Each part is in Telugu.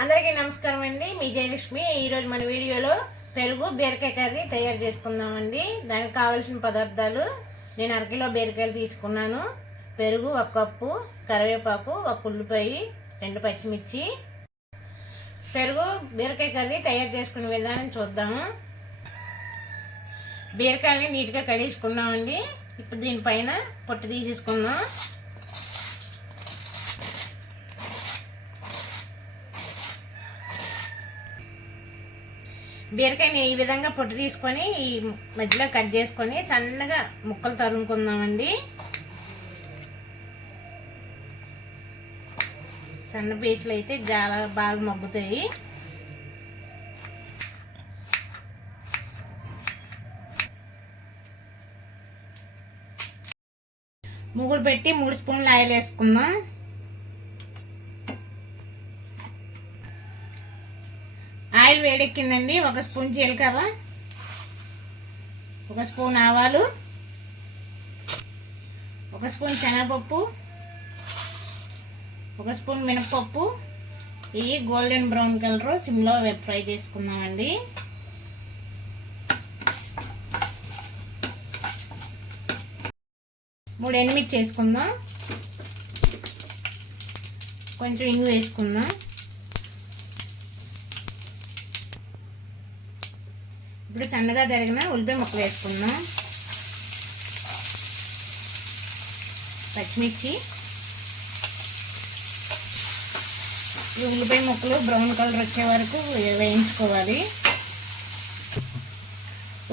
అందరికీ నమస్కారం అండి. మీ జయలక్ష్మి. ఈరోజు మన వీడియోలో పెరుగు బీరకాయ కర్రీ తయారు చేసుకుందామండి. దానికి కావలసిన పదార్థాలు నేను అరకిలో బీరకాయలు తీసుకున్నాను. పెరుగు ఒక కప్పు కరివేపాకు ఒక ఉల్లిపాయ రెండు పచ్చిమిర్చి. పెరుగు బీరకాయ కర్రీ తయారు చేసుకునే విధానం చూద్దాము. బీరకాయని నీట్గా కడిగేసుకున్నామండి. ఇప్పుడు దీనిపైన పొట్టు తీసేసుకుందాం. బీరకాయని ఈ విధంగా పొట్టు తీసుకొని ఈ మధ్యలో కట్ చేసుకొని సన్నగా ముక్కలు తరుముకుందామండి. సన్న పీసులు అయితే చాలా బాగా మగ్గుతాయి. ముగ్గులు పెట్టి మూడు స్పూన్లు ఆయిల్ వేసుకుందాం ఆయిల్ వేడెక్కిందండి. ఒక స్పూన్ జీలకర్ర ఒక స్పూన్ ఆవాలు ఒక స్పూన్ శనగపప్పు ఒక స్పూన్ మినపప్పు ఇవి గోల్డెన్ బ్రౌన్ కలర్ సిమ్లో ఫ్రై చేసుకుందామండి. మూడు ఎనిమిది చేసుకుందాం కొంచెం ఇంగు వేసుకుందాం. ఇప్పుడు సన్నగా తరిగిన ఉల్లిపాయ ముక్కలు వేసుకుందాం. పచ్చిమిర్చి. ఈ ఉల్లిపాయ ముక్కలు బ్రౌన్ కలర్ వచ్చే వరకు వేయించుకోవాలి.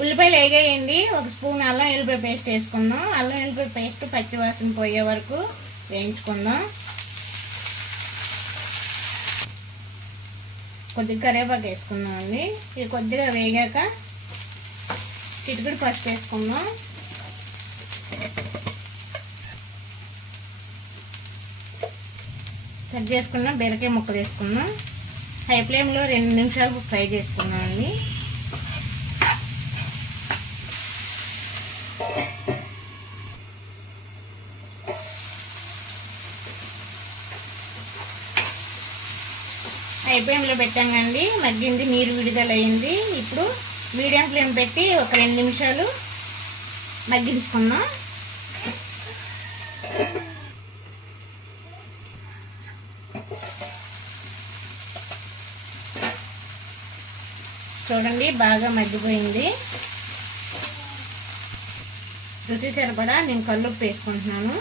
ఉల్లిపాయలు వేగేయండి. ఒక స్పూన్ అల్లం ఎల్లిపాయ పేస్ట్ వేసుకుందాం. అల్లం ఎల్లిపాయ పేస్ట్ పచ్చివాసన పోయే వరకు వేయించుకుందాం. కొద్దిగా కరివేపాకు వేసుకుందాం అండి ఇది కొద్దిగా వేగాక చిటికడి పసుపు వేసుకుందాం. కట్ చేసుకున్నాం బీరకాయ ముక్కలు వేసుకుందాం హై ఫ్లేమ్లో రెండు నిమిషాలు ఫ్రై చేసుకుందాం అండి. హై ఫ్లేమ్లో పెట్టాం కండి మగ్గింది నీరు విడుదల అయింది ఇప్పుడు మీడియం ఫ్లేమ్ పెట్టి ఒక రెండు నిమిషాలు మగ్గించుకుందాం. చూడండి బాగా మగ్గిపోయింది. రుచి సరిపడా నేను కల్లుప్పు వేసుకుంటున్నాను.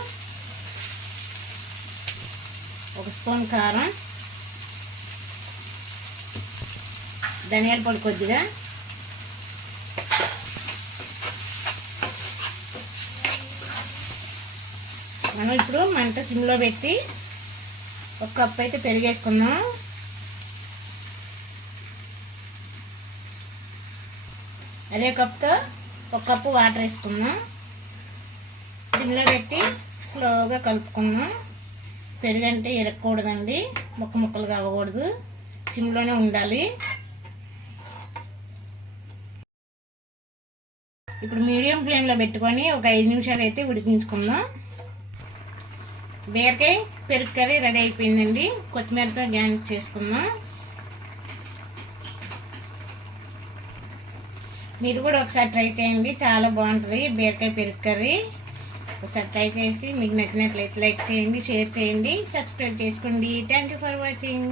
ఒక స్పూన్ కారం. ధనియాల పొడి కొద్దిగా. మనం ఇప్పుడు మంట సిమ్లో పెట్టి ఒక కప్ అయితే పెరిగేసుకుందాం. అదే కప్తో ఒక కప్పు వాటర్ వేసుకుందాం. సిమ్లో పెట్టి స్లోగా కలుపుకుందాం. పెరుగంటే ఇరగకూడదండి ముక్క ముక్కలు కావకూడదు సిమ్లోనే ఉండాలి. ఇప్పుడు మీడియం ఫ్లేమ్లో పెట్టుకొని ఒక ఐదు నిమిషాలు అయితే ఉడికించుకుందాం. బీరకాయ పెరుగు కర్రీ రెడీ అయిపోయిందండి. కొత్తిమీరతో గ్యాండ్ చేసుకుందాం. మీరు కూడా ఒకసారి ట్రై చేయండి. చాలా బాగుంటుంది బీరకాయ పెరుగు కర్రీ. ఒకసారి ట్రై చేసి మీకు నచ్చినట్లయితే లైక్ చేయండి షేర్ చేయండి సబ్స్క్రైబ్ చేసుకోండి. Thank you for watching